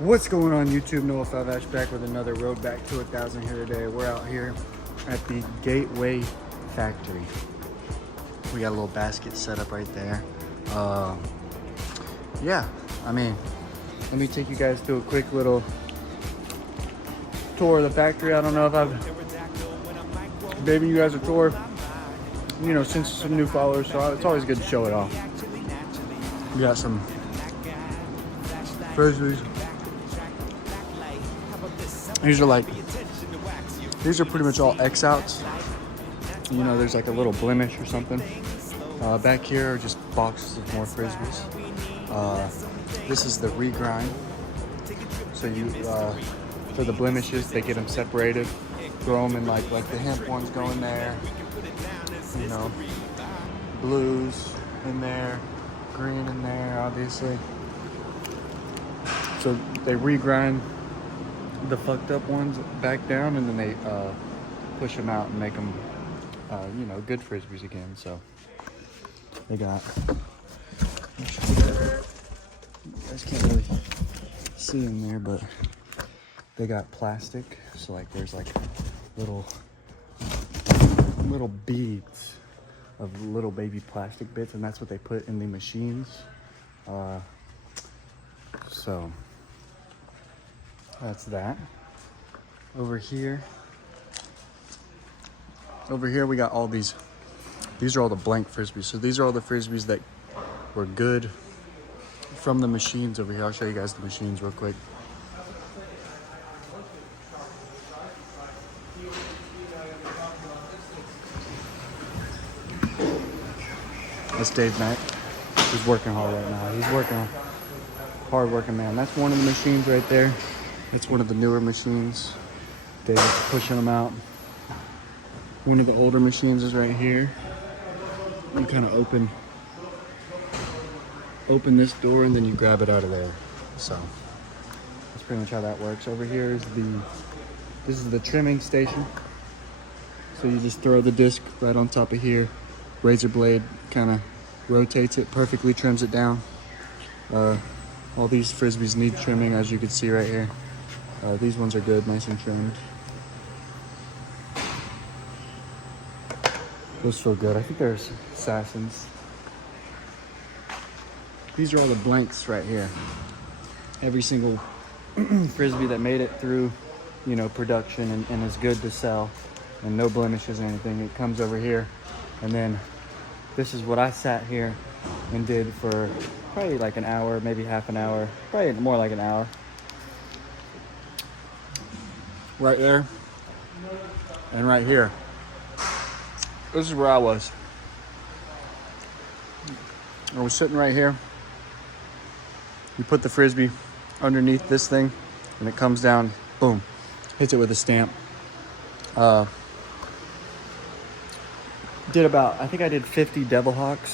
What's going on YouTube? Noah 5Ash back with another Road Back to 1000 here today. We're out here at the Gateway Factory. We got a little basket set up right there. Yeah, I mean, let me take you guys to a quick little tour of the factory. I don't know if I've given you guys a tour, you know, since some new followers, so it's always good to show it off. We got some frisbees. These are pretty much all X outs. You know, there's like a little blemish or something. Back here are just boxes of more frisbees. This is the regrind. So you, for the blemishes, they get them separated, throw them in like the hemp ones go in there. You know, blues in there, green in there, obviously. So they regrind the fucked up ones back down, and then they push them out and make them, you know, good frisbees again. So they got, you guys can't really see in there, but they got plastic. So like there's like little beads of little baby plastic bits, and that's what they put in the machines. So that's that. Over here we got all these are all the blank frisbees. So these are all the frisbees that were good from the machines over here. I'll show you guys the machines real quick. That's Dave Knight. He's working hard right now. He's working hard working man. That's one of the machines right there. It's one of the newer machines. David's pushing them out. One of the older machines is right here. You kind of open this door and then you grab it out of there. So that's pretty much how that works. Over here is this is the trimming station. So you just throw the disc right on top of here. Razor blade kind of rotates it, perfectly trims it down. All these frisbees need trimming, as you can see right here. These ones are good, nice and trimmed. Those feel good. I think they're Assassins. These are all the blanks right here. Every single frisbee that made it through, you know, production and is good to sell, and no blemishes or anything. It comes over here, and then this is what I sat here and did for probably like an hour, maybe half an hour, probably more like an hour. Right there and right here. This is where I was. I was sitting right here. You put the frisbee underneath this thing and it comes down, boom, hits it with a stamp. I think I did 50 Devil Hawks.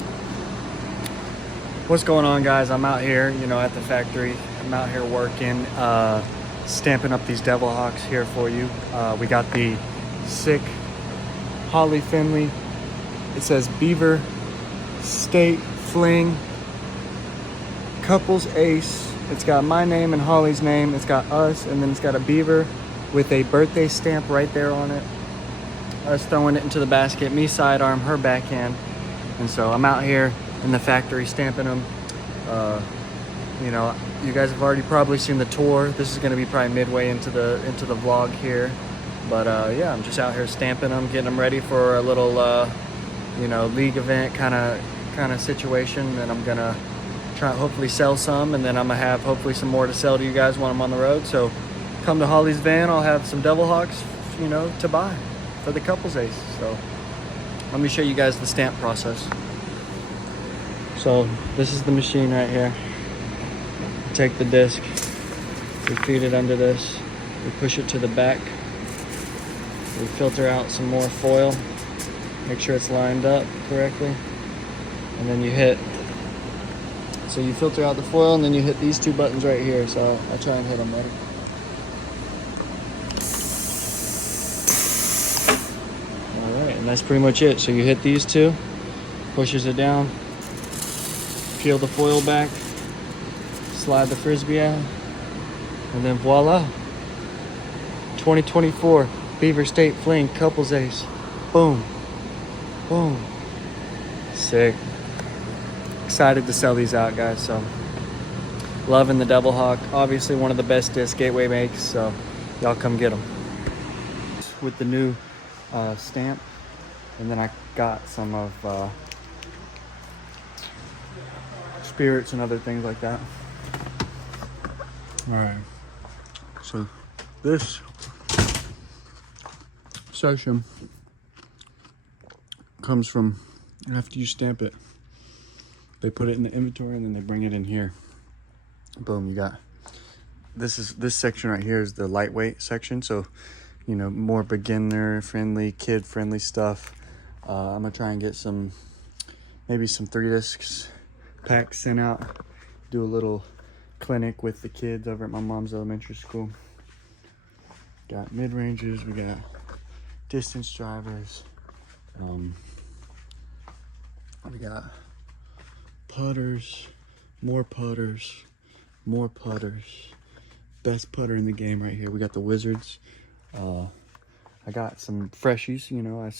What's going on, guys? I'm out here, you know, at the factory. I'm out here working, stamping up these Devil Hawks here for you. We got the sick Holly Finley. It says Beaver State Fling Couples Ace. It's got my name and Holly's name. It's got us, and then it's got a beaver with a birthday stamp right there on it. Us throwing it into the basket, me sidearm, her backhand. And so I'm out here in the factory stamping them. You know, you guys have already probably seen the tour. This is going to be probably midway into the vlog here. But yeah, I'm just out here stamping them, getting them ready for a little, you know, league event kind of situation. And I'm gonna try hopefully sell some, and then I'm gonna have hopefully some more to sell to you guys when I'm on the road. So come to Holly's van. I'll have some Devil Hawks, you know, to buy for the couples ace. So let me show you guys the stamp process. So this is the machine right here. Take the disc, we feed it under this, we push it to the back, we filter out some more foil, make sure it's lined up correctly, and then you hit. So you filter out the foil, and then you hit these two buttons right here. So I'll try and hit them. Ready? All right, and that's pretty much it. So you hit these two, pushes it down, peel the foil back, slide the frisbee out, And then voila, 2024 Beaver State Fling Couples Ace. Boom. Boom. Sick. Excited to sell these out, guys. So loving the Devil Hawk. Obviously one of the best disc Gateway makes, so y'all come get them. With the new stamp, and then I got some of spirits and other things like that. All right, so this section comes from, after you stamp it, they put it in the inventory and then they bring it in here. Boom, you got, this section right here is the lightweight section. So, you know, more beginner friendly, kid friendly stuff. I'm gonna try and get some, maybe some 3 discs packs sent out. Do a little clinic with the kids over at my mom's elementary school. Got mid-rangers, we got distance drivers. We got putters, more putters, more putters. Best putter in the game right here. We got the Wizards. I got some freshies, you know, I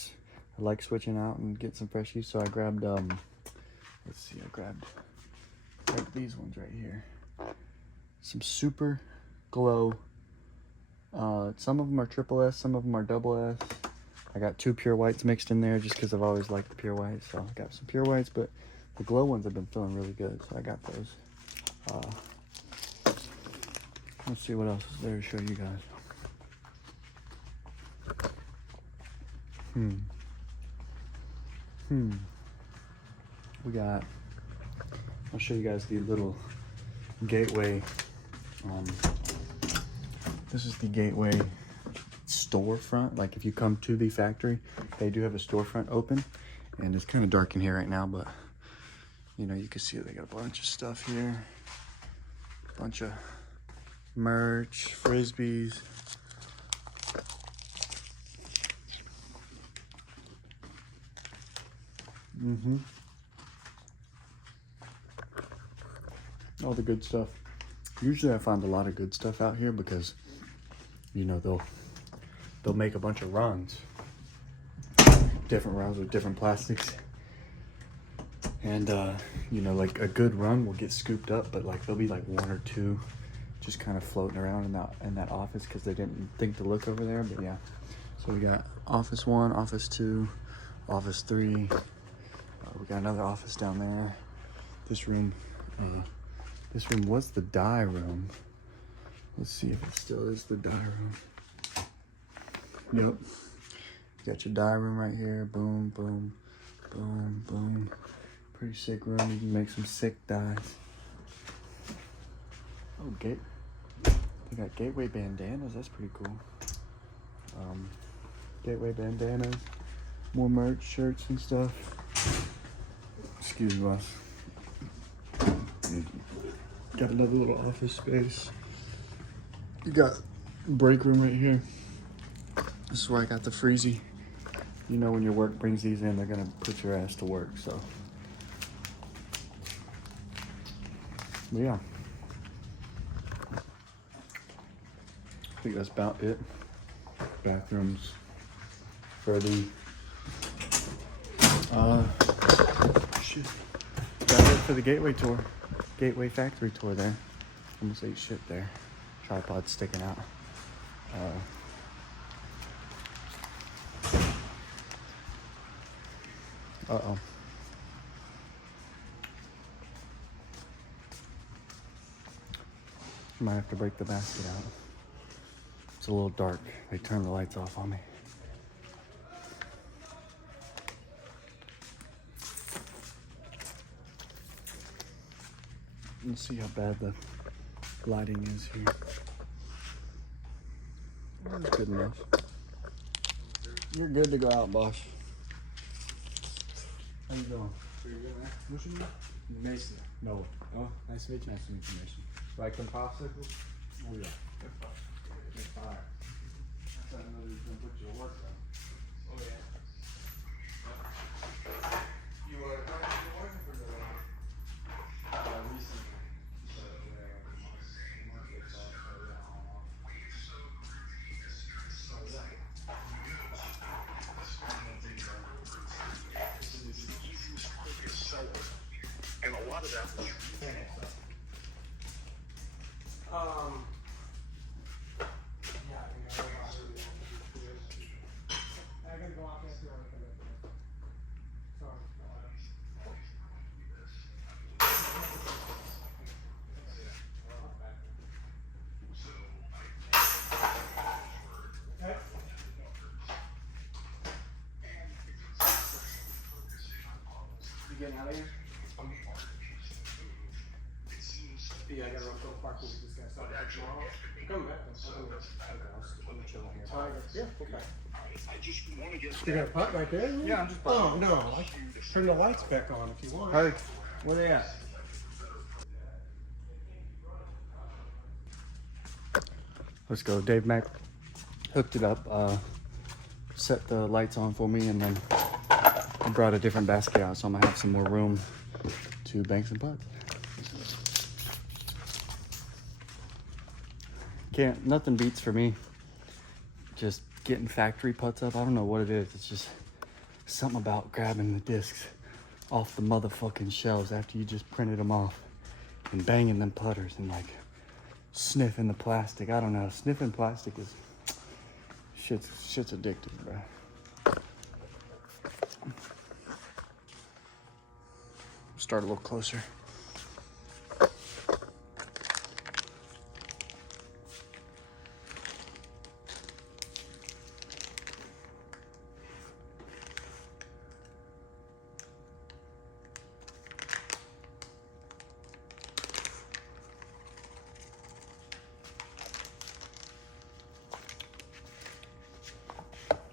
like switching out and getting some freshies, so I grabbed, let's see, I grabbed these ones right here. Some Super Glow. Some of them are triple S, some of them are double S. I got 2 pure whites mixed in there just because I've always liked the pure whites, so I got some pure whites, but the glow ones have been feeling really good, so I got those. Let's see what else is there to show you guys. We got, I'll show you guys the little Gateway. This is the Gateway storefront. Like if you come to the factory, they do have a storefront open, and it's kind of dark in here right now, but you know, you can see they got a bunch of stuff here, a bunch of merch, frisbees. All the good stuff. Usually I find a lot of good stuff out here because, you know, they'll make a bunch of runs, different runs with different plastics, and you know, like a good run will get scooped up, but like there'll be like 1 or 2 just kind of floating around in that office because they didn't think to look over there. But yeah, so we got office 1, office 2, office 3. We got another office down there. This room was the dye room. Let's see if it still is the dye room. Yep. You got your dye room right here. Boom, boom, boom, boom. Pretty sick room. You can make some sick dyes. Oh, they got Gateway bandanas. That's pretty cool. Gateway bandanas. More merch, shirts and stuff. Excuse me, boss. Got another little office space. You got break room right here. This is where I got the freezy. You know, when your work brings these in, they're gonna put your ass to work, so. But yeah. I think that's about it. Bathrooms for the, shit. Got it for the Gateway tour. Gateway factory tour there. Almost ate shit there. Tripod sticking out. Uh-oh. Might have to break the basket out. It's a little dark. They turned the lights off on me. Let's see how bad the lighting is here. That's good enough. You're good to go out, boss. How you doing? Pretty good, man. What's your name? Mason. No. Oh, nice to meet you. Nice to meet you, Mason. Like some popsicles? Oh, yeah. Good fire. That's how I know you're going to put your work on. Oh, yeah. You want to come to the work for the recently? So, yeah, the market off, so yeah. getting out of here? Yeah, I gotta run to the park with this guy. Start back tomorrow. I'm coming back. I'm gonna chill here. Oh, yeah, okay. You got a pot right there? Yeah, I'm just potting. Oh, no. I turn the lights back on if you want. Heard. Where they at? Let's go. Dave Mack hooked it up, set the lights on for me, and then I brought a different basket out, so I'm gonna have some more room to bank some putts. Nothing beats for me just getting factory putts up. I don't know what it is. It's just something about grabbing the discs off the motherfucking shelves after you just printed them off and banging them putters and like sniffing the plastic. I don't know. Sniffing plastic is shit's addictive, bro. Start a little closer.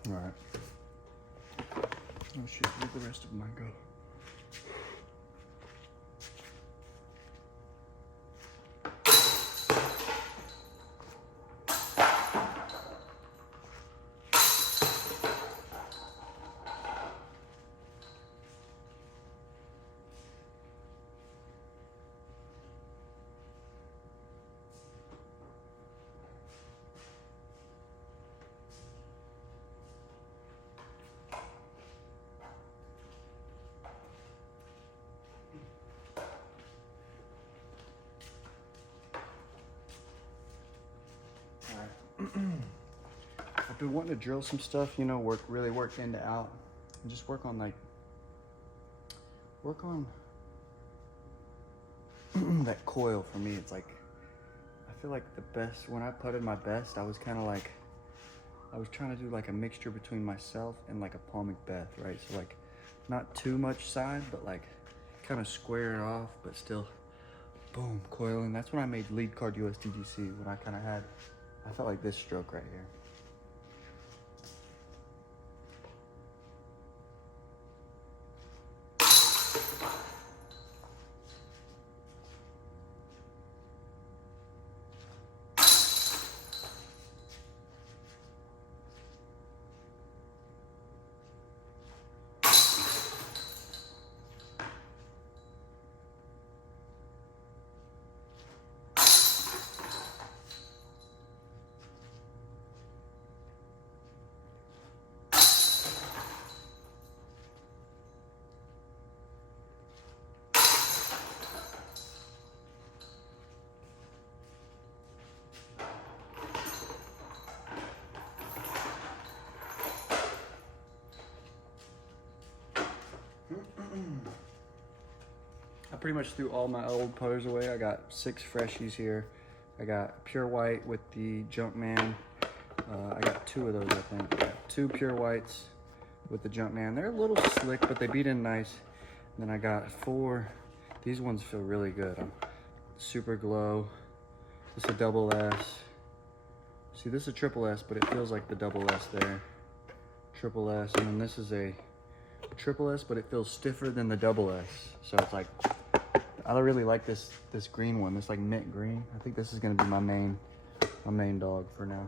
All right. Oh shit, where'd the rest of mine go? I've been wanting to drill some stuff, you know, really work into out, and just work on that coil for me. It's like, I feel like the best, when I putted my best, I was kind of like, I was trying to do like a mixture between myself and like a Paul McBeth, right? So like, not too much side, but like kind of square it off, but still, boom, coiling. That's when I made lead card USDGC, when I kind of had, I felt like this stroke right here. I pretty much threw all my old putters away. I got 6 freshies here. I got pure white with the Jumpman. I got 2 of those, I think. I got 2 pure whites with the Jumpman. They're a little slick, but they beat in nice. And then I got 4. These ones feel really good. Super Glow. This is a double S. See, this is a triple S, but it feels like the double S there. Triple S, and then this is a triple S, but it feels stiffer than the double S. So it's like, I really like this green one, this like mint green. I think this is gonna be my main dog for now.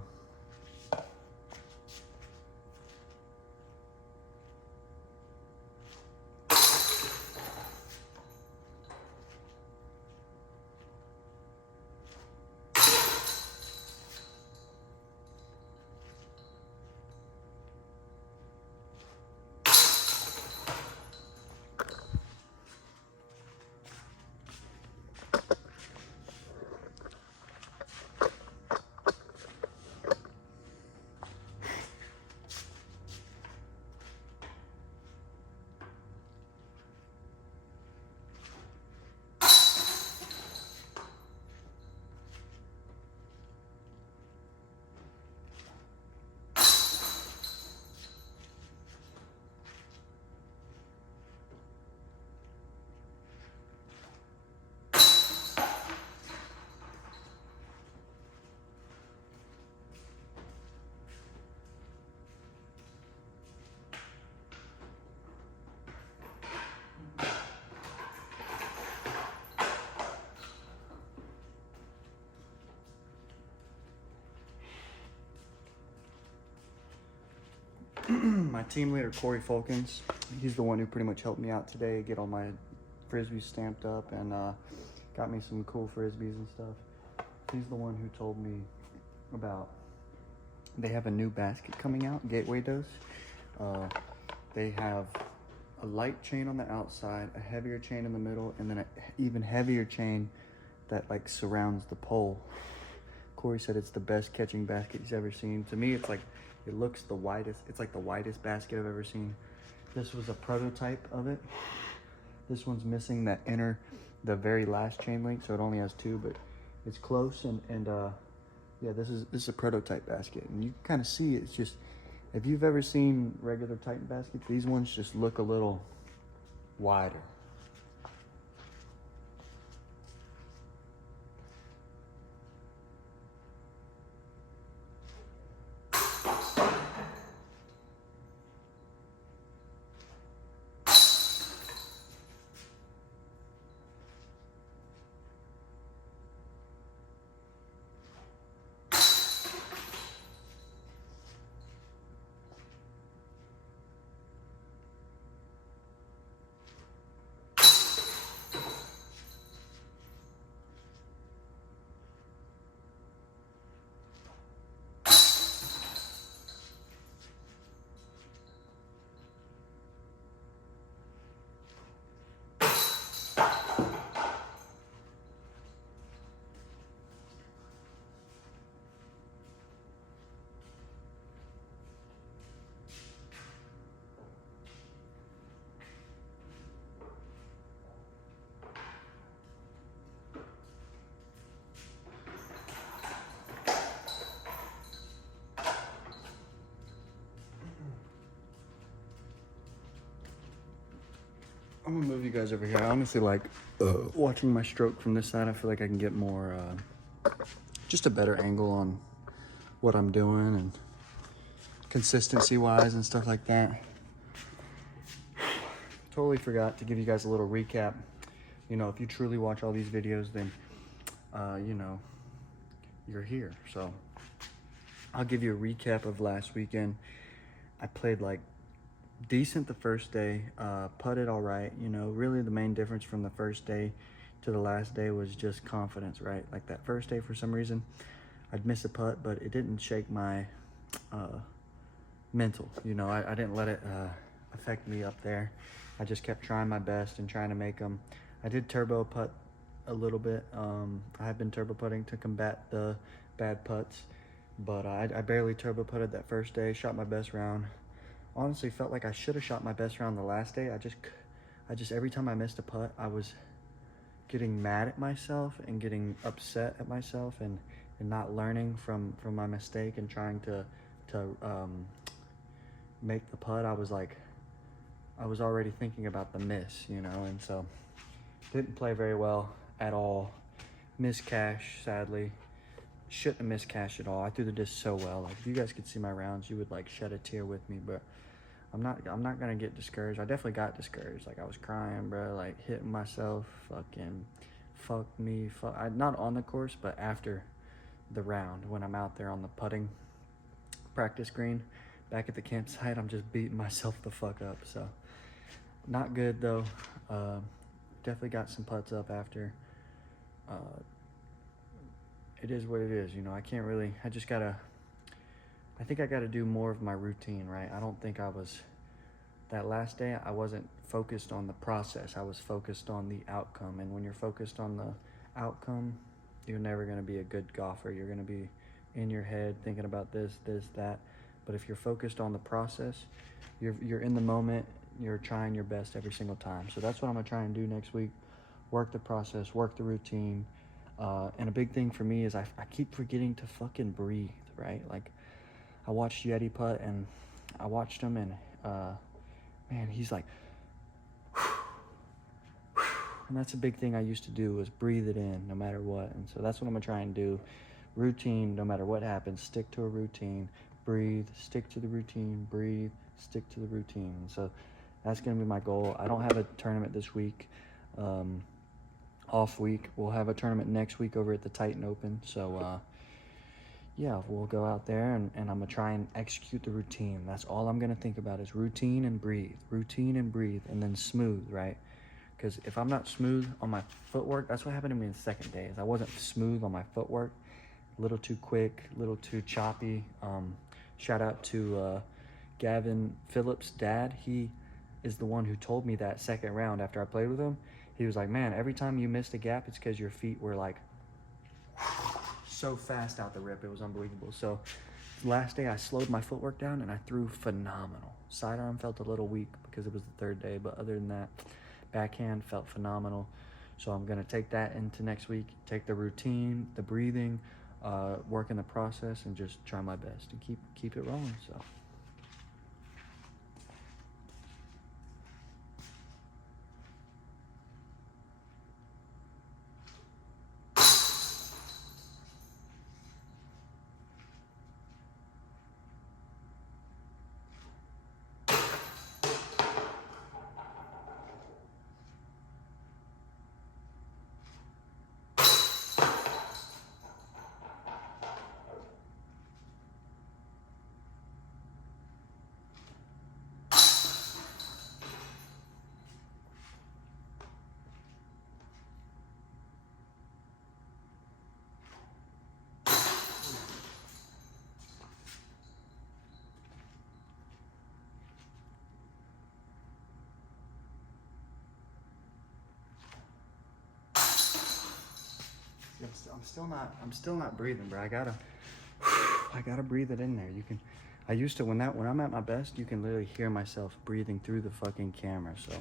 my team leader, Corey Folkens, he's the one who pretty much helped me out today, get all my Frisbees stamped up and got me some cool Frisbees and stuff. He's the one who told me about, they have a new basket coming out, Gateway does. They have a light chain on the outside, a heavier chain in the middle, and then an even heavier chain that like surrounds the pole. Corey said it's the best catching basket he's ever seen. To me, it's like, it looks the widest. It's like the widest basket I've ever seen. This was a prototype of it. This one's missing that the very last chain link, so it only has two, but it's close. And yeah, this is a prototype basket, and you kind of see it's just, if you've ever seen regular Titan baskets, these ones just look a little wider. I'm gonna move you guys over here. I honestly like watching my stroke from this side. I feel like I can get more, just a better angle on what I'm doing and consistency wise and stuff like that. Totally forgot to give you guys a little recap. You know, if you truly watch all these videos, then, you know, you're here. So I'll give you a recap of last weekend. I played like decent the first day, putted all right. You know, really the main difference from the first day to the last day was just confidence, right? Like that first day, for some reason, I'd miss a putt, but it didn't shake my mental. You know, I didn't let it affect me up there. I just kept trying my best and trying to make them. I did turbo putt a little bit. I have been turbo putting to combat the bad putts, but I barely turbo putted that first day, shot my best round. Honestly felt like I should have shot my best round the last day. I just every time I missed a putt, I was getting mad at myself and getting upset at myself and not learning from my mistake and trying to make the putt. I was already thinking about the miss, you know, and so didn't play very well at all. Missed cash, sadly. Shouldn't have missed cash at all. I threw the disc so well. Like, if you guys could see my rounds, you would like shed a tear with me, but I'm not gonna get discouraged. I definitely got discouraged. Like, I was crying, bro, like hitting myself, fuck me. Not on the course, but after the round, when I'm out there on the putting practice green back at the campsite, I'm just beating myself the fuck up. So not good though. Definitely got some putts up after. It is what it is, you know. I think I gotta do more of my routine, right? I don't think that last day I wasn't focused on the process. I was focused on the outcome. And when you're focused on the outcome, you're never gonna be a good golfer. You're gonna be in your head thinking about this, that. But if you're focused on the process, you're in the moment, you're trying your best every single time. So that's what I'm gonna try and do next week. Work the process, work the routine. And a big thing for me is I keep forgetting to fucking breathe, right? Like, I watched Yeti putt, and I watched him, and man, he's like, and that's a big thing I used to do, was breathe it in no matter what. And so that's what I'm gonna try and do. Routine, no matter what happens, stick to a routine, breathe, stick to the routine, breathe, stick to the routine. And so that's gonna be my goal. I don't have a tournament this week. Off week. We'll have a tournament next week over at the Titan Open. So yeah, we'll go out there and I'm gonna try and execute the routine. That's all I'm gonna think about is routine and breathe, and then smooth, right? Because if I'm not smooth on my footwork, that's what happened to me the second day. Is I wasn't smooth on my footwork, a little too quick, a little too choppy. Shout out to Gavin Phillips' dad. He is the one who told me that second round after I played with him. He was like, man, every time you missed a gap, it's because your feet were like so fast out the rip. It was unbelievable. So last day I slowed my footwork down and I threw phenomenal. Sidearm felt a little weak because it was the third day, but other than that, backhand felt phenomenal. So I'm gonna take that into next week, take the routine, the breathing, work in the process, and just try my best and keep it rolling. So. I'm still not breathing, bro. I gotta breathe it in there. I used to, when I'm at my best, you can literally hear myself breathing through the fucking camera. So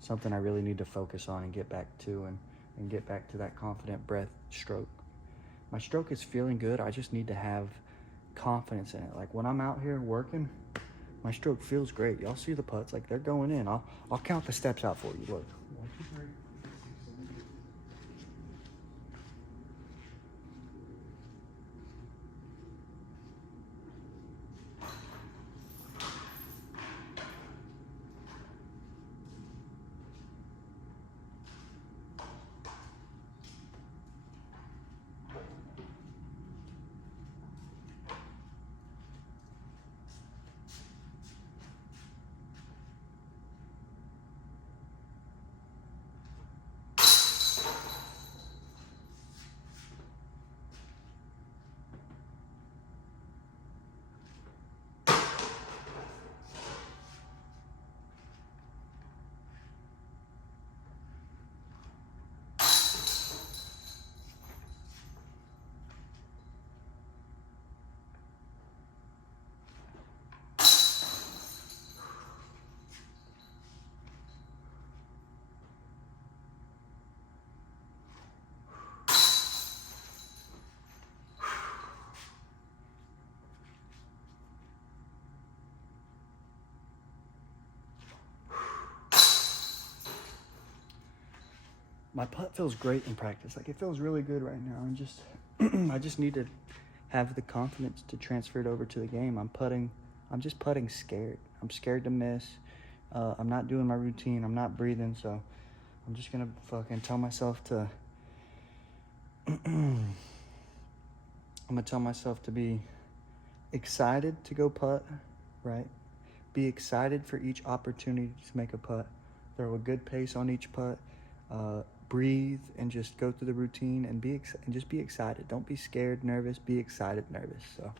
something I really need to focus on and get back to, and get back to that confident breath stroke. My stroke is feeling good. I just need to have confidence in it. Like when I'm out here working, my stroke feels great. Y'all see the putts, like they're going in. I'll count the steps out for you. Look. 1, 2, 3. My putt feels great in practice. Like it feels really good right now. And just, I just need to have the confidence to transfer it over to the game. I'm just putting scared. I'm scared to miss. I'm not doing my routine. I'm not breathing. So I'm just gonna fucking tell myself to, I'm gonna tell myself to be excited to go putt, right? Be excited for each opportunity to make a putt. Throw a good pace on each putt. Breathe and just go through the routine and just be excited. Don't be scared, nervous. Be excited, nervous. So.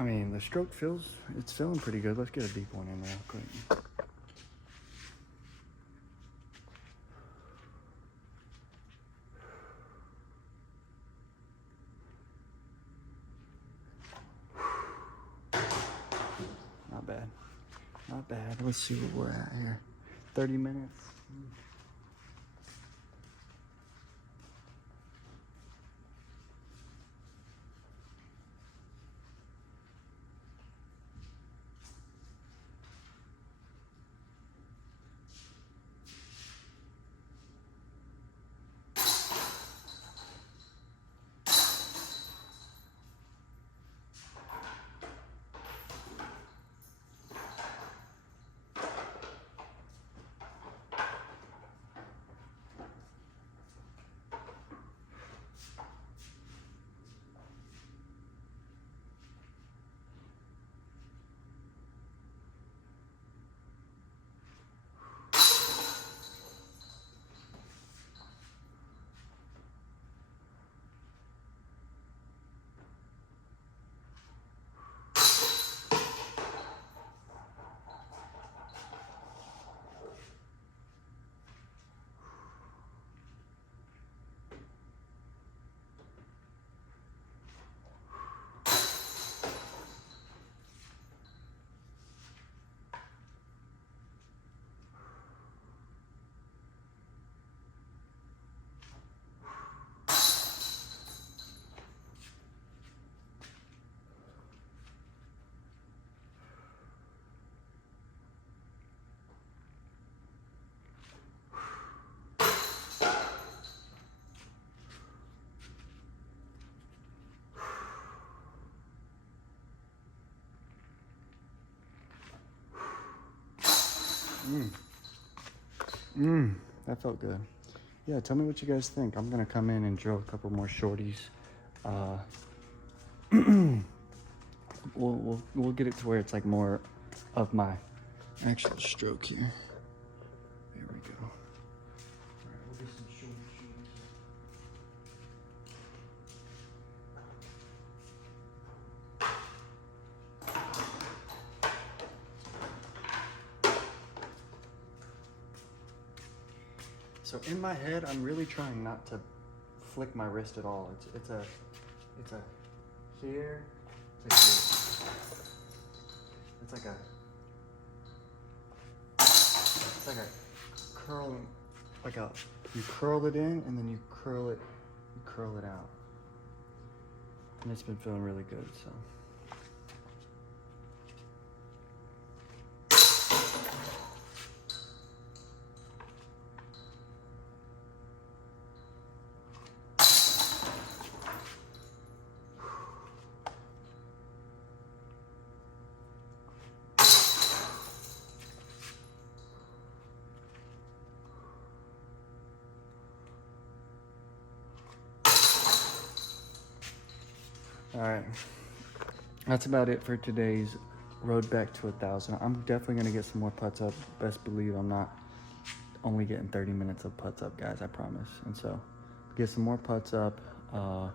I mean, the stroke it's feeling pretty good. Let's get a deep one in there real quick. Not bad. Not bad. Let's see where we're at here. 30 minutes. That felt good. Yeah, tell me what you guys think. I'm gonna come in and drill a couple more shorties. We'll get it to where it's like more of my actual stroke here. There we go. All right, we'll get some shorties. So in my head, I'm really trying not to flick my wrist at all. It's a here to here. It's like a curling, you curl it in and then you curl it out. And it's been feeling really good, so. All right, that's about it for today's road back to 1,000. I'm definitely gonna get some more putts up. Best believe I'm not only getting 30 minutes of putts up, guys, I promise. And so, get some more putts up. I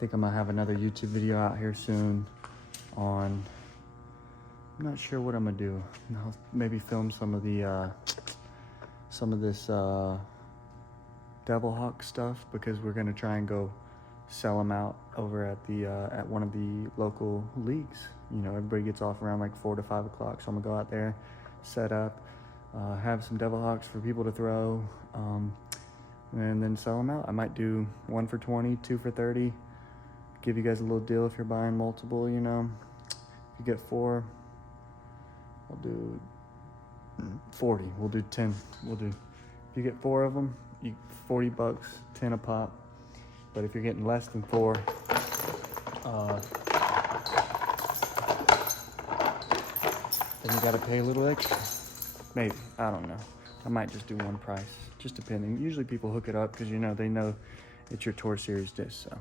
think I'm gonna have another YouTube video out here soon on, I'm not sure what I'm gonna do. I'll maybe film some of this Devil Hawk stuff, because we're gonna try and go sell them out over at the at one of the local leagues. You know, everybody gets off around like 4 to 5 o'clock, so I'm gonna go out there, set up, have some Devil Hawks for people to throw, and then sell them out. I might do 1 for 20, 2 for 30, give you guys a little deal if you're buying multiple. You know, if you get 4, I'll do 40. We'll do 10. We'll do, if you get 4 of them, you $40, 10 a pop. But if you're getting less than 4, then you gotta pay a little extra. Maybe, I don't know. I might just do one price, just depending. Usually people hook it up because, you know, they know it's your Tour Series disc. So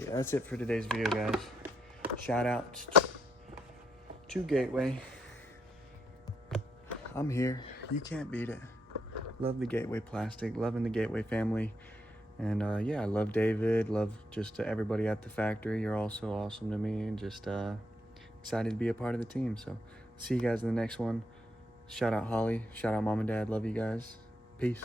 yeah, that's it for today's video, guys. Shout out to Gateway. I'm here. You can't beat it. Love the Gateway plastic, loving the Gateway family. And yeah, I love David, love just everybody at the factory. You're all so awesome to me, and just excited to be a part of the team. So see you guys in the next one. Shout out Holly, shout out mom and dad, love you guys. Peace.